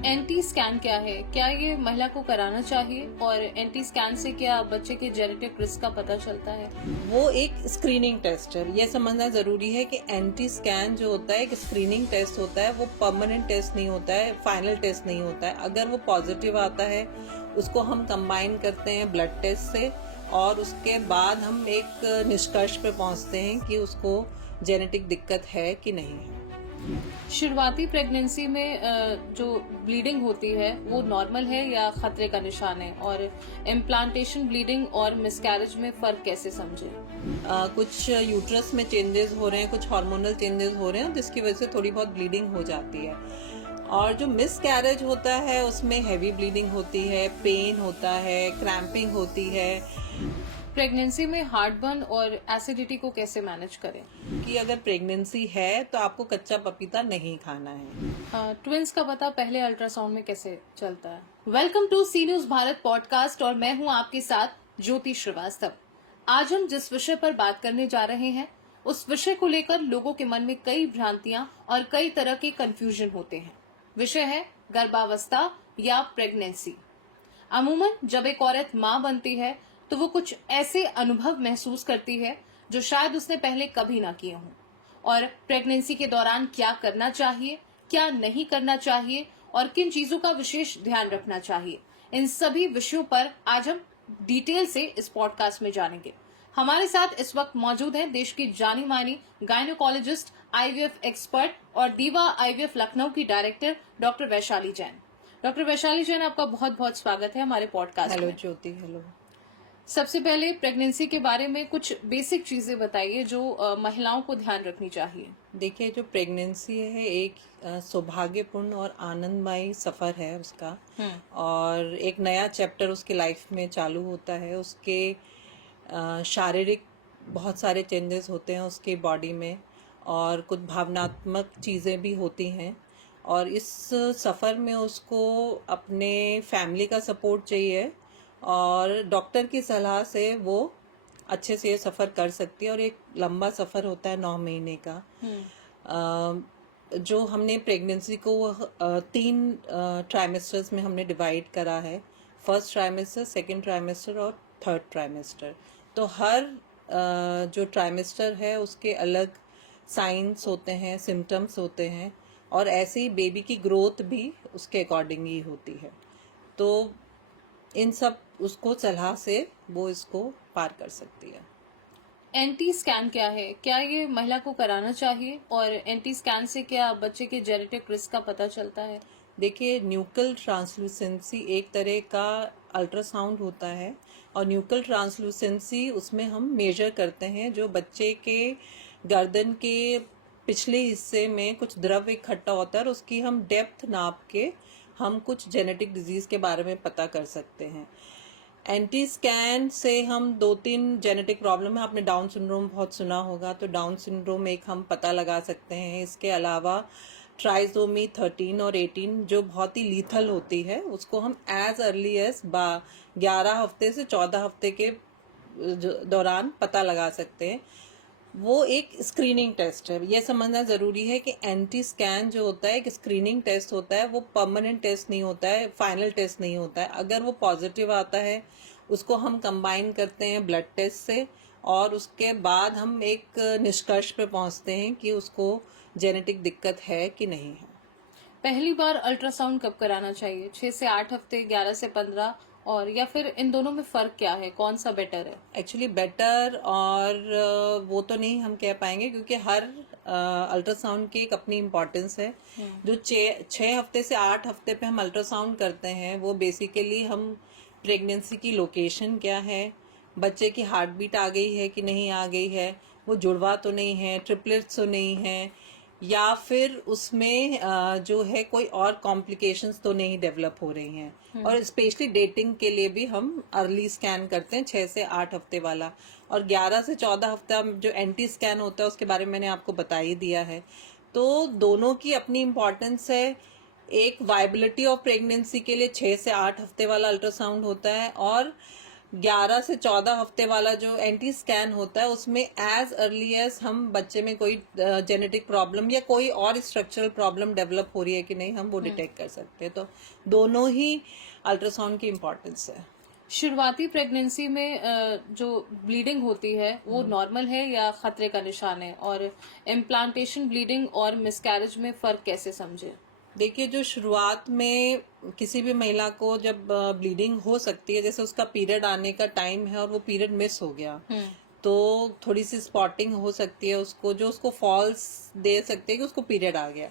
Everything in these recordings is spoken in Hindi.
एंटी स्कैन क्या है? क्या ये महिला को कराना चाहिए? और एंटी स्कैन से क्या बच्चे के जेनेटिक रिस्क का पता चलता है? वो एक स्क्रीनिंग टेस्ट है। ये समझना जरूरी है कि एंटी स्कैन जो होता है एक स्क्रीनिंग टेस्ट होता है, वो परमानेंट टेस्ट नहीं होता है, फाइनल टेस्ट नहीं होता है। अगर वो पॉजिटिव आता है उसको हम कंबाइन करते हैं ब्लड टेस्ट से और उसके बाद हम एक निष्कर्ष पे पहुंचते हैं कि उसको जेनेटिक दिक्कत है कि नहीं है। शुरुआती प्रेगनेंसी में जो ब्लीडिंग होती है वो नॉर्मल है या खतरे का निशान है? और इम्प्लांटेशन ब्लीडिंग और मिसकैरेज में फर्क कैसे समझे? कुछ यूट्रस में चेंजेस हो रहे हैं, कुछ हार्मोनल चेंजेस हो रहे हैं जिसकी वजह से थोड़ी बहुत ब्लीडिंग हो जाती है। और जो मिसकैरेज होता है उसमें हैवी ब्लीडिंग होती है, पेन होता है, क्रैम्पिंग होती है। प्रेगनेंसी में हार्टबर्न और एसिडिटी को कैसे मैनेज करें? कि अगर प्रेगनेंसी है तो आपको कच्चा पपीता नहीं खाना है। ट्विंस का पता पहले अल्ट्रासाउंड में कैसे चलता है? Welcome to C news Bharat podcast और मैं हूं आपके साथ ज्योति श्रीवास्तव। आज हम जिस विषय पर बात करने जा रहे हैं उस विषय को लेकर लोगों के मन में कई भ्रांतियां और कई तरह के कंफ्यूजन होते हैं। विषय है गर्भावस्था या प्रेगनेंसी। अमूमन जब एक औरत मां बनती है तो वो कुछ ऐसे अनुभव महसूस करती है जो शायद उसने पहले कभी ना किए हों। और प्रेगनेंसी के दौरान क्या करना चाहिए, क्या नहीं करना चाहिए और किन चीजों का विशेष ध्यान रखना चाहिए, इन सभी विषयों पर आज हम डिटेल से इस पॉडकास्ट में जानेंगे। हमारे साथ इस वक्त मौजूद हैं देश की जानी मानी गायनोकोलॉजिस्ट, आईवीएफ एक्सपर्ट और दीवा आईवीएफ लखनऊ की director doctor Vaishali Jain. Doctor Vaishali Jain, आपका बहुत बहुत स्वागत है हमारे पॉडकास्ट में। हेलो ज्योति। हेलो। सबसे पहले प्रेगनेंसी के बारे में कुछ बेसिक चीजें बताइए जो महिलाओं को ध्यान रखनी चाहिए। देखिए, जो प्रेगनेंसी है एक सौभाग्यपूर्ण और आनंदमय सफर है उसका। और एक नया चैप्टर उसके लाइफ में चालू होता है। उसके शारीरिक बहुत सारे चेंजेस होते हैं उसके बॉडी में और कुछ भावनात्मक चीज़ें भी होती हैं। और इस सफ़र में उसको अपने फैमिली का सपोर्ट चाहिए और डॉक्टर की सलाह से वो अच्छे से ये सफ़र कर सकती है। और एक लंबा सफ़र होता है 9 महीने का। जो हमने प्रेगनेंसी को 3 ट्राइमेस्टर्स में हमने डिवाइड करा है। फर्स्ट ट्राइमेस्टर, सेकेंड ट्राइमेस्टर और थर्ड ट्राइमेस्टर। तो हर जो ट्राइमेस्टर है उसके अलग साइंस होते हैं, सिम्टम्स होते हैं और ऐसे ही बेबी की ग्रोथ भी उसके अकॉर्डिंग ही होती है। तो इन सब उसको सलाह से वो इसको पार कर सकती है। एंटी स्कैन क्या है? क्या ये महिला को कराना चाहिए? और एंटी स्कैन से क्या बच्चे के जेनेटिक रिस्क का पता चलता है? देखिए, न्यूकल ट्रांसलूसेंसी एक तरह का अल्ट्रासाउंड होता है और न्यूकल ट्रांसलूसेंसी उसमें हम मेजर करते हैं जो बच्चे के गर्दन के पिछले हिस्से में कुछ द्रव इकट्ठा होता है और उसकी हम डेप्थ नाप के हम कुछ जेनेटिक डिजीज के बारे में पता कर सकते हैं। एंटी स्कैन से हम 2-3 जेनेटिक प्रॉब्लम है, आपने डाउन सिंड्रोम बहुत सुना होगा, तो डाउन सिंड्रोम एक हम पता लगा सकते हैं। इसके अलावा ट्राइसोमी 13 और 18 जो बहुत ही लीथल होती है उसको हम एज अर्ली एज 11 हफ्ते से 14 हफ्ते के दौरान पता लगा सकते हैं। वो एक स्क्रीनिंग टेस्ट है। ये समझना ज़रूरी है कि एंटी स्कैन जो होता है एक स्क्रीनिंग टेस्ट होता है, वो परमानेंट टेस्ट नहीं होता है, फाइनल टेस्ट नहीं होता है। अगर वो पॉजिटिव आता है उसको हम कंबाइन करते हैं ब्लड टेस्ट से और उसके बाद हम एक निष्कर्ष पे पहुंचते हैं कि उसको जेनेटिक दिक्कत है कि नहीं है। पहली बार अल्ट्रासाउंड कब कराना चाहिए? 6 से 8 हफ्ते, 11 से 15, और या फिर इन दोनों में फर्क क्या है? कौन सा बेटर है? एक्चुअली बेटर और वो तो नहीं हम कह पाएंगे क्योंकि हर अल्ट्रासाउंड की एक अपनी इम्पोर्टेंस है। जो 6 हफ्ते से 8 हफ्ते पे हम अल्ट्रासाउंड करते हैं वो बेसिकली हम प्रेगनेंसी की लोकेशन क्या है, बच्चे की हार्ट बीट आ गई है कि नहीं आ गई है, वो जुड़वा तो नहीं है, ट्रिपलेट्स तो नहीं है, या फिर उसमें जो है कोई और कॉम्प्लिकेशंस तो नहीं डेवलप हो रही हैं। और स्पेशली डेटिंग के लिए भी हम अर्ली स्कैन करते हैं 6 से 8 हफ्ते वाला। और 11 से 14 हफ्ता जो एंटी स्कैन होता है उसके बारे में मैंने आपको बता ही दिया है। तो दोनों की अपनी इम्पोर्टेंस है। एक वायबिलिटी ऑफ प्रेगनेंसी के लिए 6 से 8 हफ्ते वाला अल्ट्रासाउंड होता है और 11 से 14 हफ्ते वाला जो एंटी स्कैन होता है उसमें एज अर्ली एज हम बच्चे में कोई जेनेटिक प्रॉब्लम या कोई और स्ट्रक्चरल प्रॉब्लम डेवलप हो रही है कि नहीं, हम वो डिटेक्ट कर सकते हैं। तो दोनों ही अल्ट्रासाउंड की इम्पोर्टेंस है। शुरुआती प्रेगनेंसी में जो ब्लीडिंग होती है वो नॉर्मल है या खतरे का निशान है, और इम्प्लांटेशन ब्लीडिंग और मिसकैरेज में फर्क कैसे समझे? देखिए, जो शुरुआत में किसी भी महिला को जब ब्लीडिंग हो सकती है, जैसे उसका पीरियड आने का टाइम है और वो पीरियड मिस हो गया, तो थोड़ी सी स्पॉटिंग हो सकती है उसको, जो उसको फॉल्स दे सकते हैं कि उसको पीरियड आ गया।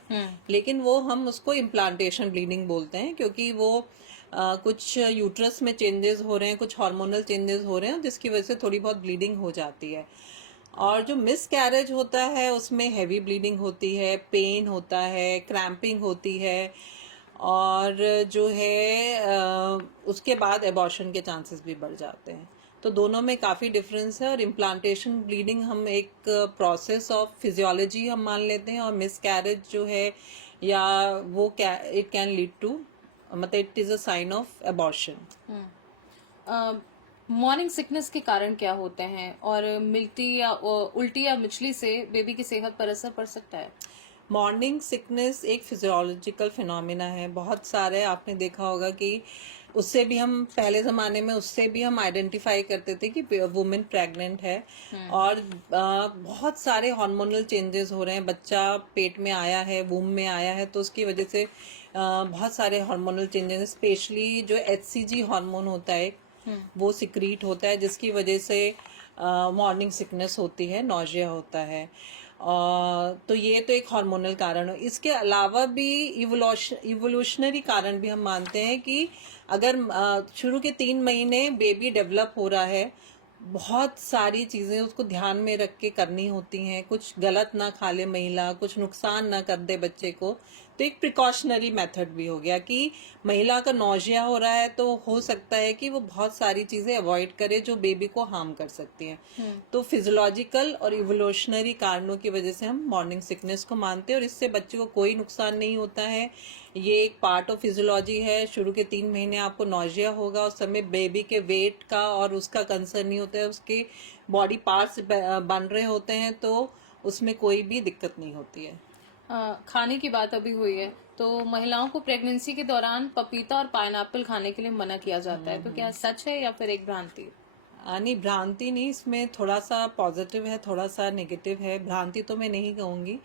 लेकिन वो हम उसको इम्प्लांटेशन ब्लीडिंग बोलते हैं, क्योंकि वो कुछ यूट्रस में चेंजेस हो रहे हैं, कुछ हार्मोनल चेंजेस हो रहे हैं, जिसकी वजह से थोड़ी बहुत ब्लीडिंग हो जाती है। और जो मिस कैरेज होता है उसमें हैवी ब्लीडिंग होती है, पेन होता है, क्रैम्पिंग होती है, और जो है उसके बाद एबॉर्शन के चांसेस भी बढ़ जाते हैं। तो दोनों में काफ़ी डिफरेंस है। और इम्प्लांटेशन ब्लीडिंग हम एक प्रोसेस ऑफ फिजियोलॉजी हम मान लेते हैं, और मिस कैरेज जो है या वो इट कैन लीड टू, मतलब it is a sign of abortion. Morning sickness के कारण क्या होते हैं, और उल्टी या मिचली से बेबी की सेहत पर असर पड़ सकता है? मॉर्निंग सिकनेस एक फिजियोलॉजिकल फिनोमिना है। बहुत सारे आपने देखा होगा कि उससे भी हम पहले ज़माने में उससे भी हम आइडेंटिफाई करते थे कि वुमेन प्रेग्नेंट है। और बहुत सारे हार्मोनल चेंजेस हो रहे हैं, बच्चा पेट में आया है, वूम में आया है, तो उसकी वजह से बहुत सारे हार्मोनल चेंजेस, स्पेशली जो HCG हार्मोन होता है वो सिक्रीट होता है, जिसकी वजह से मॉर्निंग सिकनेस होती है, नौजिया होता है। तो ये तो एक हार्मोनल कारण है। इसके अलावा भी इवोल्यूशनरी कारण भी हम मानते हैं कि अगर शुरू के 3 महीने बेबी डेवलप हो रहा है, बहुत सारी चीज़ें उसको ध्यान में रख के करनी होती हैं, कुछ गलत ना खा ले महिला, कुछ नुकसान ना कर दे बच्चे को। तो एक प्रिकॉशनरी मेथड भी हो गया कि महिला का नौजिया हो रहा है तो हो सकता है कि वो बहुत सारी चीज़ें अवॉइड करे जो बेबी को हार्म कर सकती हैं। तो फिजियोलॉजिकल और इवोल्यूशनरी कारणों की वजह से हम मॉर्निंग सिकनेस को मानते हैं, और इससे बच्चे को कोई नुकसान नहीं होता है। ये एक पार्ट ऑफ फिजियोलॉजी है। शुरू के 3 महीने आपको नौजिया होगा, उस समय बेबी के वेट का और उसका कंसर्न नहीं होता है, उसके बॉडी पार्ट्स बन रहे होते हैं, तो उसमें कोई भी दिक्कत नहीं होती है। खाने की बात अभी हुई है, तो महिलाओं को प्रेगनेंसी के दौरान पपीता और पाइनएप्पल खाने के लिए मना किया जाता है, तो क्या सच है या फिर एक भ्रांति? नहीं, भ्रांति नहीं, इसमें थोड़ा सा पॉजिटिव है, थोड़ा सा नेगेटिव है। भ्रांति तो मैं नहीं कहूँगी।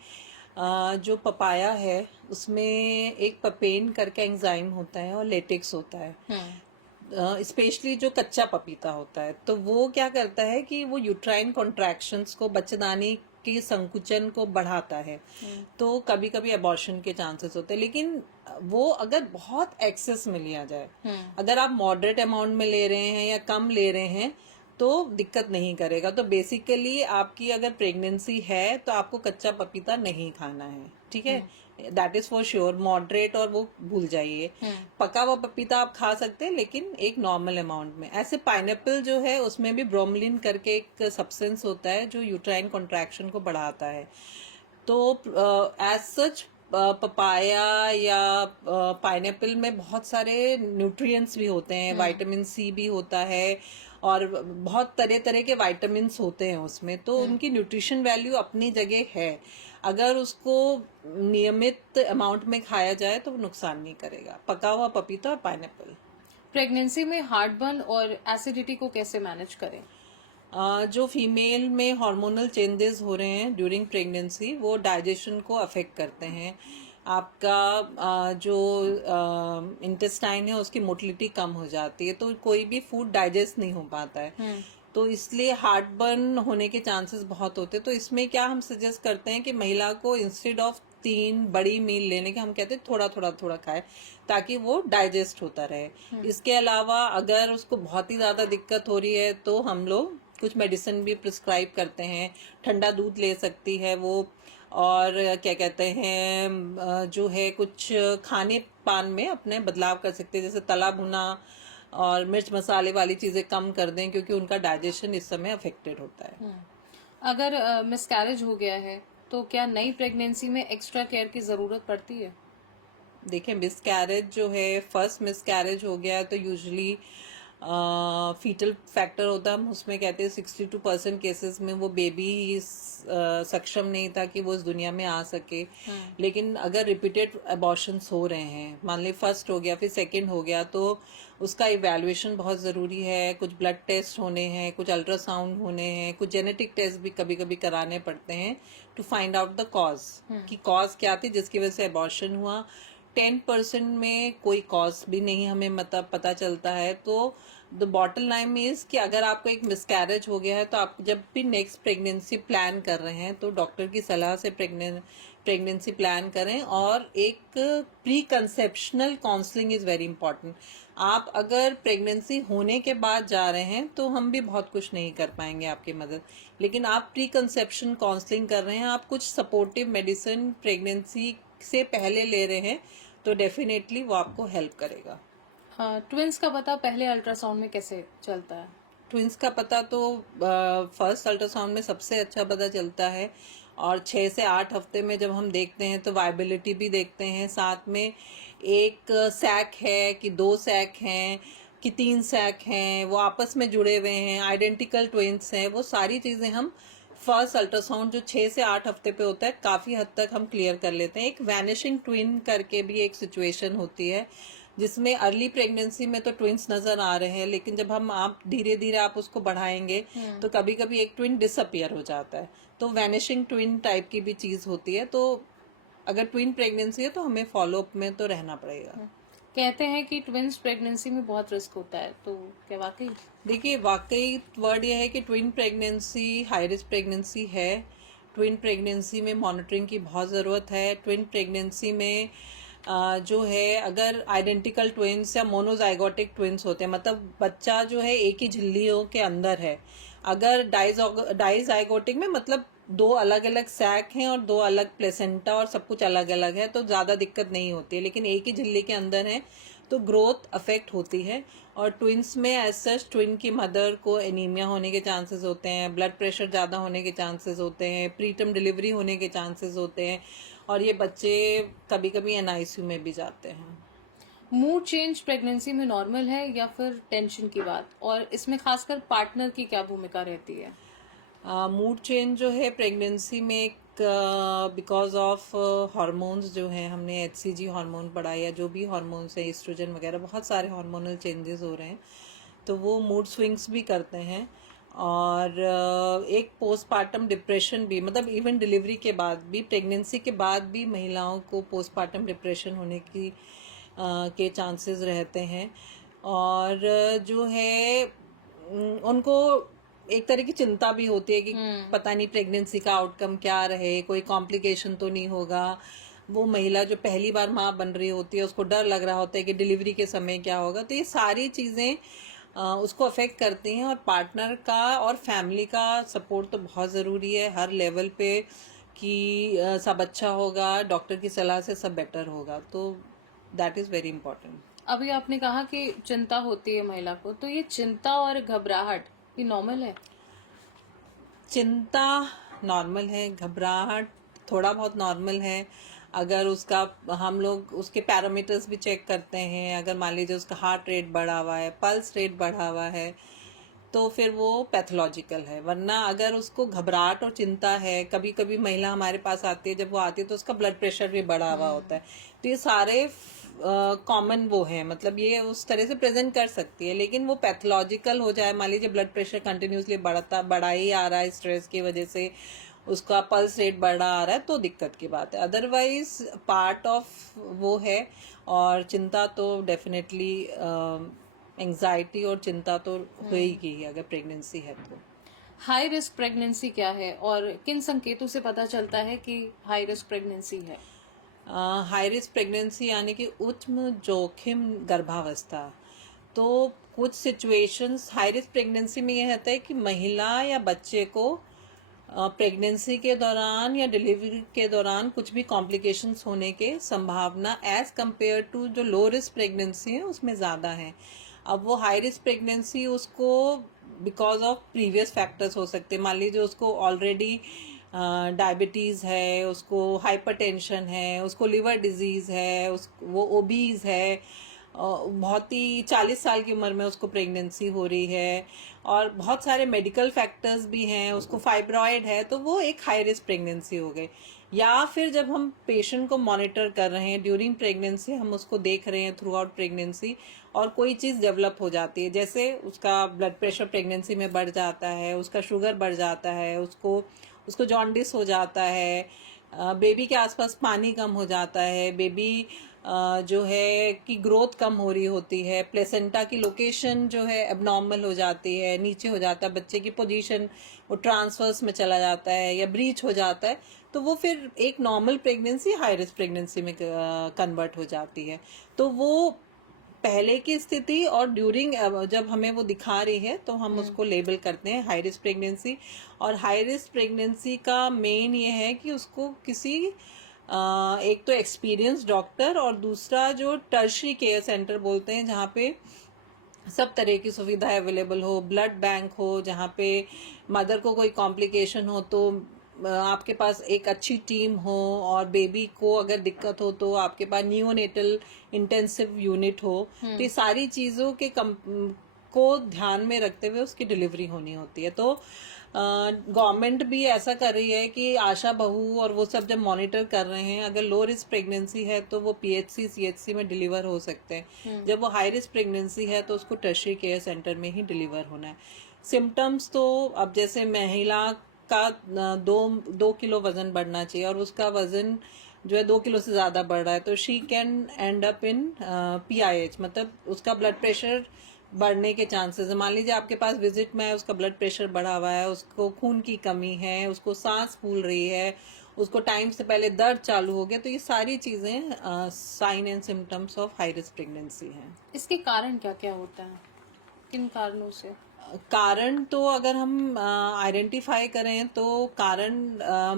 जो पपाया है उसमें एक पपेन करके एंजाइम होता है और लेटेक्स होता है, स्पेशली जो कच्चा पपीता होता है, तो वो क्या करता है कि वो यूट्राइन कॉन्ट्रैक्शंस को, बच्चेदानी के संकुचन को बढ़ाता है। तो कभी कभी अबॉर्शन के चांसेस होते हैं, लेकिन वो अगर बहुत एक्सेस में लिया जाए, अगर आप मॉडरेट अमाउंट में ले रहे हैं या कम ले रहे हैं तो दिक्कत नहीं करेगा। तो बेसिकली आपकी अगर प्रेगनेंसी है तो आपको कच्चा पपीता नहीं खाना है, ठीक है, that is for sure. Moderate और वो भूल जाइए। पका हुआ पपीता आप खा सकते हैं, लेकिन एक नॉर्मल अमाउंट में। ऐसे पाइनएप्पल जो है उसमें भी ब्रोमलिन करके एक सब्सटेंस होता है जो यूट्राइन कॉन्ट्रैक्शन को बढ़ाता है। तो एज सच पपाया या पाइनएप्पल में बहुत सारे न्यूट्रिएंट्स भी होते हैं, विटामिन सी भी होता है, और बहुत तरह तरह के विटामिन्स होते हैं उसमें, तो उनकी न्यूट्रिशन वैल्यू अपनी जगह है। अगर उसको नियमित अमाउंट में खाया जाए तो वो नुकसान नहीं करेगा, पका हुआ पपीता और पाइनएप्पल। प्रेगनेंसी में हार्टबर्न और एसिडिटी को कैसे मैनेज करें? जो फीमेल में हार्मोनल चेंजेस हो रहे हैं ड्यूरिंग प्रेगनेंसी, वो डाइजेशन को अफेक्ट करते हैं। आपका जो इंटेस्टाइन है उसकी मोटिलिटी कम हो जाती है, तो कोई भी फूड डाइजेस्ट नहीं हो पाता है। तो इसलिए हार्ट बर्न होने के चांसेस बहुत होते हैं। तो इसमें क्या हम सजेस्ट करते हैं कि महिला को इंस्टेड ऑफ 3 बड़ी मील लेने के, हम कहते हैं थोड़ा थोड़ा थोड़ा खाए, ताकि वो डाइजेस्ट होता रहे। इसके अलावा अगर उसको बहुत ही ज़्यादा दिक्कत हो रही है तो हम लोग कुछ मेडिसिन भी प्रिस्क्राइब करते हैं। ठंडा दूध ले सकती है वो, और क्या कहते हैं जो है कुछ खाने पान में अपने बदलाव कर सकते हैं, जैसे तला भुना और मिर्च मसाले वाली चीज़ें कम कर दें, क्योंकि उनका डाइजेशन इस समय अफेक्टेड होता है। अगर मिसकैरेज हो गया है तो क्या नई प्रेगनेंसी में एक्स्ट्रा केयर की जरूरत पड़ती है? देखिए, मिसकैरेज जो है, फर्स्ट मिसकैरेज हो गया है तो यूजुअली फीटल फैक्टर होता है, हम उसमें कहते हैं 62% केसेस में वो बेबी सक्षम नहीं था कि वो इस दुनिया में आ सके। लेकिन अगर रिपीटेड अबॉर्शंस हो रहे हैं, मान ली फर्स्ट हो गया फिर सेकंड हो गया, तो उसका इवैल्यूएशन बहुत ज़रूरी है। कुछ ब्लड टेस्ट होने हैं, कुछ अल्ट्रासाउंड होने हैं, कुछ जेनेटिक टेस्ट भी कभी कभी कराने पड़ते हैं to find out the cause कि कॉज क्या थी जिसकी वजह से अबॉर्शन हुआ। 10% में कोई कॉज भी नहीं हमें मतलब पता चलता है। तो द बॉटम लाइन इज कि अगर आपको एक मिसकैरेज हो गया है तो आप जब भी नेक्स्ट प्रेगनेंसी प्लान कर रहे हैं तो डॉक्टर की सलाह से प्रेगनेंसी प्लान करें। और एक pre conceptional counselling is very important. आप अगर प्रेगनेंसी होने के बाद जा रहे हैं तो हम भी बहुत कुछ नहीं कर पाएंगे आपकी मदद, लेकिन आप प्री कंसेप्शन काउंसलिंग कर रहे हैं, आप कुछ सपोर्टिव मेडिसिन प्रेगनेंसी से पहले ले रहे हैं, तो डेफिनेटली वो आपको हेल्प करेगा। हाँ, ट्विंस का पता पहले अल्ट्रासाउंड में कैसे चलता है? ट्विंस का पता तो फर्स्ट अल्ट्रासाउंड में सबसे अच्छा पता चलता है, और 6 से 8 हफ्ते में जब हम देखते हैं तो वाइबिलिटी भी देखते हैं, साथ में एक सैक है कि 2 सैक हैं कि 3 सैक हैं, वो आपस में जुड़े हुए हैं, आइडेंटिकल ट्विंस हैं, वो सारी चीज़ें हम फर्स्ट अल्ट्रासाउंड जो 6 से 8 हफ्ते पे होता है काफ़ी हद तक हम क्लियर कर लेते हैं। एक वैनिशिंग ट्विन करके भी एक सिचुएशन होती है जिसमें अर्ली प्रेगनेंसी में तो ट्विंस नजर आ रहे हैं, लेकिन जब हम आप धीरे धीरे आप उसको बढ़ाएंगे तो कभी कभी एक ट्विन डिसअपियर हो जाता है, तो वैनिशिंग ट्विन टाइप की भी चीज़ होती है। तो अगर ट्विन प्रेगनेंसी है तो हमें फॉलोअप में तो रहना पड़ेगा। कहते हैं कि ट्विंस प्रेगनेंसी में बहुत रिस्क होता है, तो क्या वाकई? देखिए, वाकई वर्ड ये है कि twin pregnancy high risk pregnancy है। ट्विन प्रेगनेंसी में मॉनिटरिंग की बहुत ज़रूरत है। ट्विन प्रेगनेंसी में जो है अगर आइडेंटिकल ट्विंस या मोनोजाइगोटिक ट्विंस होते हैं, मतलब बच्चा जो है एक ही झिल्लियों के अंदर है। अगर डाइजाइगोटिक में मतलब 2 अलग अलग सैक हैं और 2 अलग प्लेसेंटा और सब कुछ अलग अलग है तो ज़्यादा दिक्कत नहीं होती है, लेकिन एक ही झिल्ली के अंदर है तो ग्रोथ अफेक्ट होती है। और ट्विंस में एज सच ट्विन की मदर को एनीमिया होने के चांसेस होते हैं, ब्लड प्रेशर ज़्यादा होने के चांसेस होते हैं, प्रीटर्म डिलीवरी होने के चांसेस होते हैं, और ये बच्चे कभी कभी एनआईसीयू में भी जाते हैं। मूड चेंज प्रेगनेंसी में नॉर्मल है या फिर टेंशन की बात? और इसमें खासकर पार्टनर की क्या भूमिका रहती है? मूड चेंज जो है प्रेगनेंसी में एक बिकॉज ऑफ हार्मोन्स जो हैं, हमने एचसीजी हार्मोन पढ़ा या जो भी हार्मोन्स हैं, एस्ट्रोजन वगैरह, बहुत सारे हार्मोनल चेंजेस हो रहे हैं, तो वो मूड स्विंग्स भी करते हैं। और एक पोस्टपार्टम डिप्रेशन भी, मतलब इवन डिलीवरी के बाद भी, प्रेगनेंसी के बाद भी महिलाओं को पोस्टपार्टम डिप्रेशन होने की के चांसेस रहते हैं। और जो है उनको एक तरह की चिंता भी होती है कि पता नहीं प्रेगनेंसी का आउटकम क्या रहे, कोई कॉम्प्लिकेशन तो नहीं होगा। वो महिला जो पहली बार माँ बन रही होती है उसको डर लग रहा होता है कि डिलीवरी के समय क्या होगा। तो ये सारी चीज़ें उसको अफेक्ट करती हैं, और पार्टनर का और फैमिली का सपोर्ट तो बहुत ज़रूरी है हर लेवल पे कि सब अच्छा होगा, डॉक्टर की सलाह से सब बेटर होगा, तो दैट इज़ वेरी इंपॉर्टेंट। अभी आपने कहा कि चिंता होती है महिला को, तो ये चिंता और घबराहट ये नॉर्मल है? चिंता नॉर्मल है, घबराहट थोड़ा बहुत नॉर्मल है। अगर उसका हम लोग उसके पैरामीटर्स भी चेक करते हैं, अगर मान लीजिए उसका हार्ट रेट बढ़ा हुआ है, पल्स रेट बढ़ा हुआ है, तो फिर वो पैथोलॉजिकल है। वरना अगर उसको घबराहट और चिंता है, कभी कभी महिला हमारे पास आती है, जब वो आती है तो उसका ब्लड प्रेशर भी बढ़ा हुआ होता है, तो ये सारे कॉमन वो है, मतलब ये उस तरह से प्रेजेंट कर सकती है। लेकिन वो पैथोलॉजिकल हो जाए, मान लीजिए ब्लड प्रेशर कंटिन्यूसली बढ़ा ही आ रहा है, स्ट्रेस की वजह से उसका पल्स रेट बढ़ा आ रहा है, तो दिक्कत की बात है। अदरवाइज पार्ट ऑफ वो है। और चिंता तो डेफिनेटली एंजाइटी और चिंता तो होएगी अगर प्रेगनेंसी है तो। हाई रिस्क प्रेगनेंसी क्या है और किन संकेतों से पता चलता है कि हाई रिस्क प्रेगनेंसी है? हाई रिस्क प्रेगनेंसी यानी कि उच्च जोखिम गर्भावस्था। तो कुछ सिचुएशंस हाई रिस्क प्रेगनेंसी में यह होता है कि महिला या बच्चे को प्रेगनेंसी के दौरान या डिलीवरी के दौरान कुछ भी कॉम्प्लिकेशंस होने के संभावना एज कंपेयर टू जो लो रिस्क प्रेगनेंसी है उसमें ज़्यादा है। अब वो हाई रिस्क प्रेगनेंसी उसको बिकॉज ऑफ प्रीवियस फैक्टर्स हो सकते हैं, मान लीजिए उसको ऑलरेडी डायबिटीज़ है, उसको हाइपरटेंशन है, उसको लिवर डिजीज़ है, वो ओबीज है, बहुत ही 40 साल की उम्र में उसको प्रेगनेंसी हो रही है, और बहुत सारे मेडिकल फैक्टर्स भी हैं, उसको फाइब्रॉयड है, तो वो एक हाई रिस्क प्रेगनेंसी हो गई। या फिर जब हम पेशेंट को मॉनिटर कर रहे हैं ड्यूरिंग प्रेगनेंसी, हम उसको देख रहे हैं थ्रू आउट प्रेगनेंसी, और कोई चीज़ डेवलप हो जाती है, जैसे उसका ब्लड प्रेशर प्रेगनेंसी में बढ़ जाता है, उसका शुगर बढ़ जाता है, उसको उसको जॉन्डिस हो जाता है, बेबी के आसपास पानी कम हो जाता है, बेबी जो है कि ग्रोथ कम हो रही होती है, प्लेसेंटा की लोकेशन जो है एबनॉर्मल हो जाती है, नीचे हो जाता है, बच्चे की पोजीशन वो ट्रांसवर्स में चला जाता है या ब्रीच हो जाता है, तो वो फिर एक normal pregnancy high risk pregnancy में कन्वर्ट हो जाती है। तो वो पहले की स्थिति और ड्यूरिंग जब हमें वो दिखा रही है तो हम उसको लेबल करते हैं हाई रिस्क प्रेगनेंसी। और हाई रिस्क प्रेगनेंसी का मेन ये है कि उसको किसी एक तो एक्सपीरियंस डॉक्टर, और दूसरा जो टर्शरी केयर सेंटर बोलते हैं, जहाँ पे सब तरह की सुविधा अवेलेबल हो, ब्लड बैंक हो, जहाँ पे मदर को कोई कॉम्प्लिकेशन हो तो आपके पास एक अच्छी टीम हो, और बेबी को अगर दिक्कत हो तो आपके पास नियोनेटल इंटेंसिव यूनिट हो। तो ये सारी चीज़ों के को ध्यान में रखते हुए उसकी डिलीवरी होनी होती है। तो गवर्नमेंट भी ऐसा कर रही है कि आशा बहू और वो सब जब मॉनिटर कर रहे हैं, अगर लो रिस्क प्रेगनेंसी है तो वो पीएचसी सीएचसी में डिलीवर हो सकते हैं, जब वो हाई रिस्क प्रेगनेंसी है तो उसको टर्शरी केयर सेंटर में ही डिलीवर होना है। सिम्टम्स तो अब जैसे महिला का 2 किलो वजन बढ़ना चाहिए, और उसका वजन जो है 2 किलो से ज़्यादा बढ़ रहा है, तो she can and up in PIH, मतलब उसका ब्लड प्रेशर बढ़ने के चांसेस है। मान लीजिए आपके पास विजिट में है, उसका ब्लड प्रेशर बढ़ा हुआ है, उसको खून की कमी है, उसको सांस फूल रही है, उसको टाइम से पहले दर्द चालू हो गया, तो ये सारी चीज़ें sign and symptoms of high risk pregnancy हैं। इसके कारण क्या क्या होता है, किन कारणों से? कारण तो अगर हम आइडेंटिफाई करें तो कारण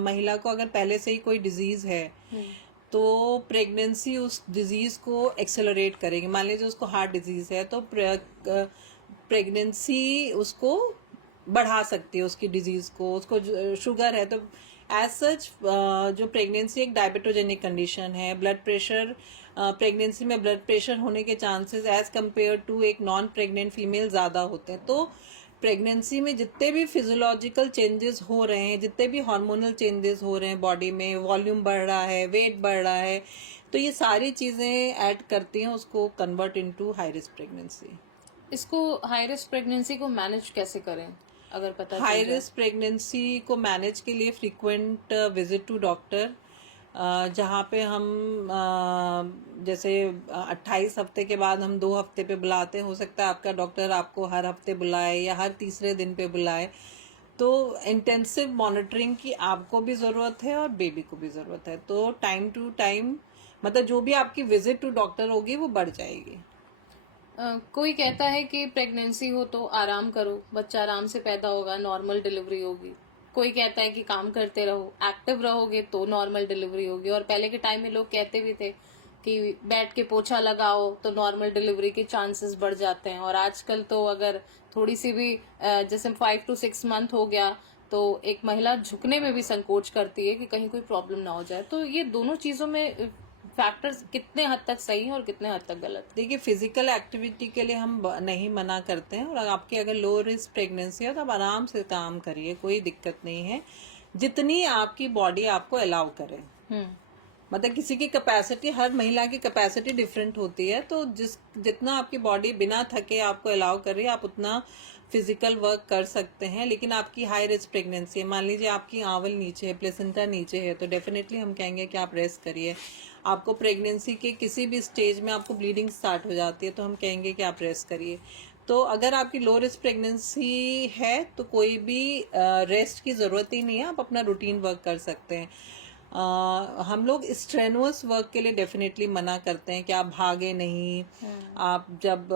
महिला को अगर पहले से ही कोई डिजीज़ है तो प्रेगनेंसी उस डिजीज़ को एक्सेलरेट करेगी। मान लीजिए उसको हार्ट डिजीज़ है तो प्रेगनेंसी उसको बढ़ा सकती है, उसकी डिजीज़ को। उसको शुगर है तो एज सच जो प्रेगनेंसी एक डायबिटोजेनिक कंडीशन है, ब्लड प्रेशर प्रेगनेंसी में ब्लड प्रेशर होने के चांसेस एज कम्पेयर टू एक नॉन प्रेग्नेंट फीमेल ज़्यादा होते हैं। तो प्रेगनेंसी में जितने भी फिजियोलॉजिकल चेंजेस हो रहे हैं, जितने भी हार्मोनल चेंजेस हो रहे हैं बॉडी में, वॉल्यूम बढ़ रहा है, वेट बढ़ रहा है, तो ये सारी चीज़ें ऐड करती हैं उसको convert into high risk pregnancy. इसको हाई रिस्क प्रेगनेंसी को मैनेज कैसे करें, अगर पता हाई चल जाए? रिस्क प्रेगनेंसी को मैनेज के लिए फ्रीक्वेंट विजिट टू डॉक्टर, जहाँ पे हम जैसे 28 हफ्ते के बाद हम 2 हफ्ते पे बुलाते हैं। हो सकता है आपका डॉक्टर आपको हर हफ्ते बुलाए या हर तीसरे दिन पे बुलाए। तो इंटेंसिव मॉनिटरिंग की आपको भी ज़रूरत है और बेबी को भी ज़रूरत है। तो टाइम टू टाइम, मतलब जो भी आपकी विजिट टू डॉक्टर होगी वो बढ़ जाएगी। कोई कहता है कि प्रेगनेंसी हो तो आराम करो, बच्चा आराम से पैदा होगा, नॉर्मल डिलीवरी होगी। कोई कहता है कि काम करते रहो, एक्टिव रहोगे तो नॉर्मल डिलीवरी होगी। और पहले के टाइम में लोग कहते भी थे कि बैठ के पोछा लगाओ तो नॉर्मल डिलीवरी के चांसेस बढ़ जाते हैं। और आजकल तो अगर थोड़ी सी भी जैसे 5 to 6 मंथ हो गया तो एक महिला झुकने में भी संकोच करती है कि कहीं कोई प्रॉब्लम ना हो जाए। तो ये दोनों चीजों में फैक्टर्स कितने हद तक सही हैं और कितने हद तक गलत? देखिए, फिजिकल एक्टिविटी के लिए हम नहीं मना करते हैं, और आपकी अगर लो रिस्क प्रेगनेंसी है तो आप आराम से काम करिए, कोई दिक्कत नहीं है, जितनी आपकी बॉडी आपको अलाउ करे। मतलब किसी की कैपेसिटी, हर महिला की कैपेसिटी डिफरेंट होती है, तो जितना आपकी बॉडी बिना थके आपको अलाउ कर रही है आप उतना फिजिकल वर्क कर सकते हैं। लेकिन आपकी हाई रिस्क प्रेगनेंसी है, मान लीजिए आपकी आंवल नीचे है, प्लेसेंटा नीचे है, तो डेफिनेटली हम कहेंगे कि आप रेस्ट करिए। आपको प्रेगनेंसी के किसी भी स्टेज में आपको ब्लीडिंग स्टार्ट हो जाती है तो हम कहेंगे कि आप रेस्ट करिए। तो अगर आपकी लो रिस्क प्रेगनेंसी है तो कोई भी रेस्ट की ज़रूरत ही नहीं है, आप अपना रूटीन वर्क कर सकते हैं। हम लोग स्ट्रेनुअस वर्क के लिए डेफिनेटली मना करते हैं कि आप भागे नहीं, आप जब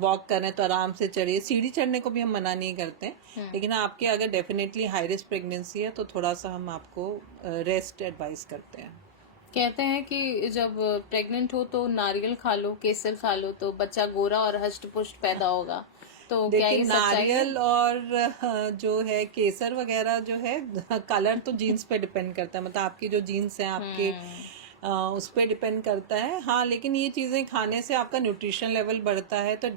वॉक करें तो आराम से चढ़िए। सीढ़ी चढ़ने को भी हम मना नहीं करते हैं, लेकिन आपके अगर डेफिनेटली हाई रिस्क प्रेगनेंसी है तो थोड़ा सा हम आपको रेस्ट एडवाइस करते हैं। कहते हैं कि जब प्रेग्नेंट हो तो नारियल खा लो, केसर खा लो तो बच्चा गोरा और हष्ट पुष्ट पैदा होगा। तो क्या देखिए, ये सच्चाई है? नारियल और जो है केसर वगैरह जो है कलर तो जीन्स पे डिपेंड करता है, मतलब आपकी जो जीन्स है आपके उस पर डिपेंड करता है। हाँ, लेकिन ये चीज़ें खाने से आपका न्यूट्रिशन लेवल बढ़ता है, तो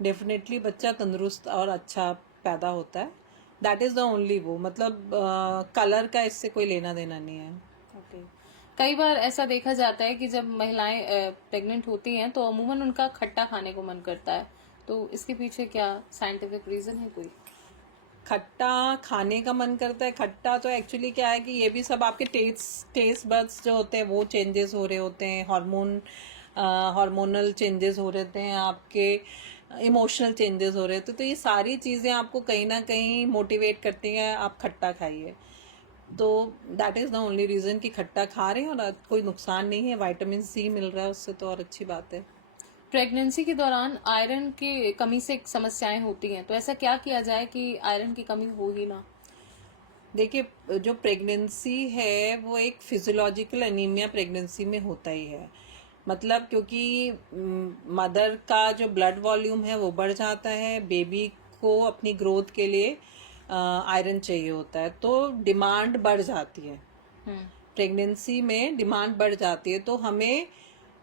डेफिनेटली बच्चा तंदुरुस्त और अच्छा पैदा होता है। दैट इज़ द ओनली वो, मतलब कलर का इससे कोई लेना देना नहीं है। ओके। कई बार ऐसा देखा जाता है कि जब महिलाएं प्रेग्नेंट होती हैं तो अमूमन उनका खट्टा खाने को मन करता है, तो इसके पीछे क्या साइंटिफिक रीजन है कोई? खट्टा खाने का मन करता है। खट्टा तो एक्चुअली क्या है कि ये भी सब आपके टेस्ट बड्स जो होते हैं वो चेंजेस हो रहे होते हैं, हार्मोनल चेंजेस हो रहे हैं, आपके इमोशनल चेंजेस हो रहे होते हैं। तो ये सारी चीज़ें आपको कहीं ना कहीं मोटिवेट करती हैं आप खट्टा खाइए। तो that is the only reason कि खट्टा खा रहे हैं, और कोई नुकसान नहीं है, विटामिन सी मिल रहा है उससे, तो और अच्छी बात है। प्रेगनेंसी के दौरान आयरन की कमी से समस्याएं होती हैं, तो ऐसा क्या किया जाए कि आयरन की कमी हो ही ना? देखिए, जो प्रेगनेंसी है वो एक फिजियोलॉजिकल एनीमिया प्रेगनेंसी में होता ही है। मतलब क्योंकि मदर का जो ब्लड वॉल्यूम है वो बढ़ जाता है, बेबी को अपनी ग्रोथ के लिए आयरन चाहिए होता है, तो डिमांड बढ़ जाती है। प्रेगनेंसी में डिमांड बढ़ जाती है, तो हमें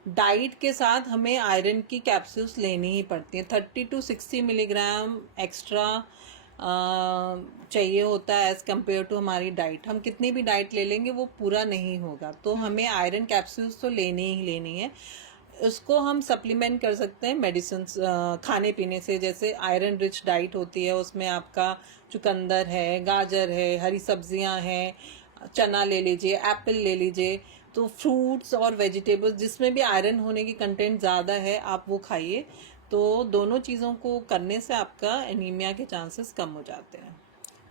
डाइट के साथ हमें आयरन की कैप्सूल्स लेनी ही पड़ती हैं। 30 to 60 मिलीग्राम एक्स्ट्रा चाहिए होता है एज कम्पेयर टू हमारी डाइट। हम कितनी भी डाइट ले लेंगे वो पूरा नहीं होगा, तो हमें आयरन कैप्सूल्स तो लेनी ही लेनी है। उसको हम सप्लीमेंट कर सकते हैं मेडिसिन खाने पीने से। जैसे आयरन रिच डाइट होती है, उसमें आपका चुकंदर है, गाजर है, हरी सब्जियां हैं, चना ले लीजिए, एप्पल ले लीजिए। तो फ्रूट्स और वेजिटेबल्स जिसमें भी आयरन होने की कंटेंट ज़्यादा है आप वो खाइए। तो दोनों चीज़ों को करने से आपका एनीमिया के चांसेस कम हो जाते हैं।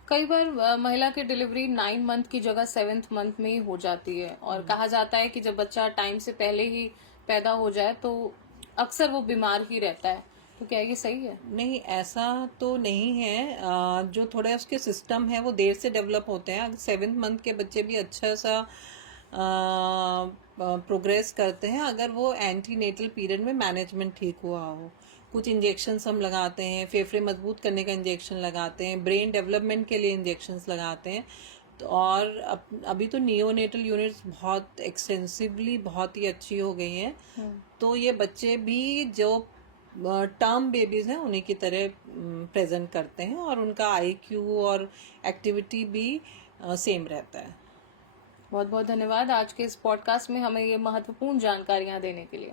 कई बार महिला की डिलीवरी 9 मंथ की जगह 7th मंथ में ही हो जाती है, और कहा जाता है कि जब बच्चा टाइम से पहले ही पैदा हो जाए तो अक्सर वो बीमार ही रहता है, तो क्या ये सही है? नहीं, ऐसा तो नहीं है। जो थोड़े उसके सिस्टम है वो देर से डेवलप होते हैं। 7th मंथ के बच्चे भी अच्छा सा प्रोग्रेस करते हैं अगर वो एंटीनेटल पीरियड में मैनेजमेंट ठीक हुआ हो। कुछ इंजेक्शन्स हम लगाते हैं, फेफड़े मजबूत करने का इंजेक्शन लगाते हैं, ब्रेन डेवलपमेंट के लिए इंजेक्शन्स लगाते हैं। तो और अभी तो नियोनेटल यूनिट्स बहुत एक्सटेंसिवली बहुत ही अच्छी हो गई हैं। तो ये बच्चे भी जो टर्म बेबीज हैं उन्हीं की तरह प्रेजेंट करते हैं, और उनका IQ और एक्टिविटी भी सेम रहता है। बहुत बहुत धन्यवाद आज के इस पॉडकास्ट में हमें ये महत्वपूर्ण जानकारियां देने के लिए।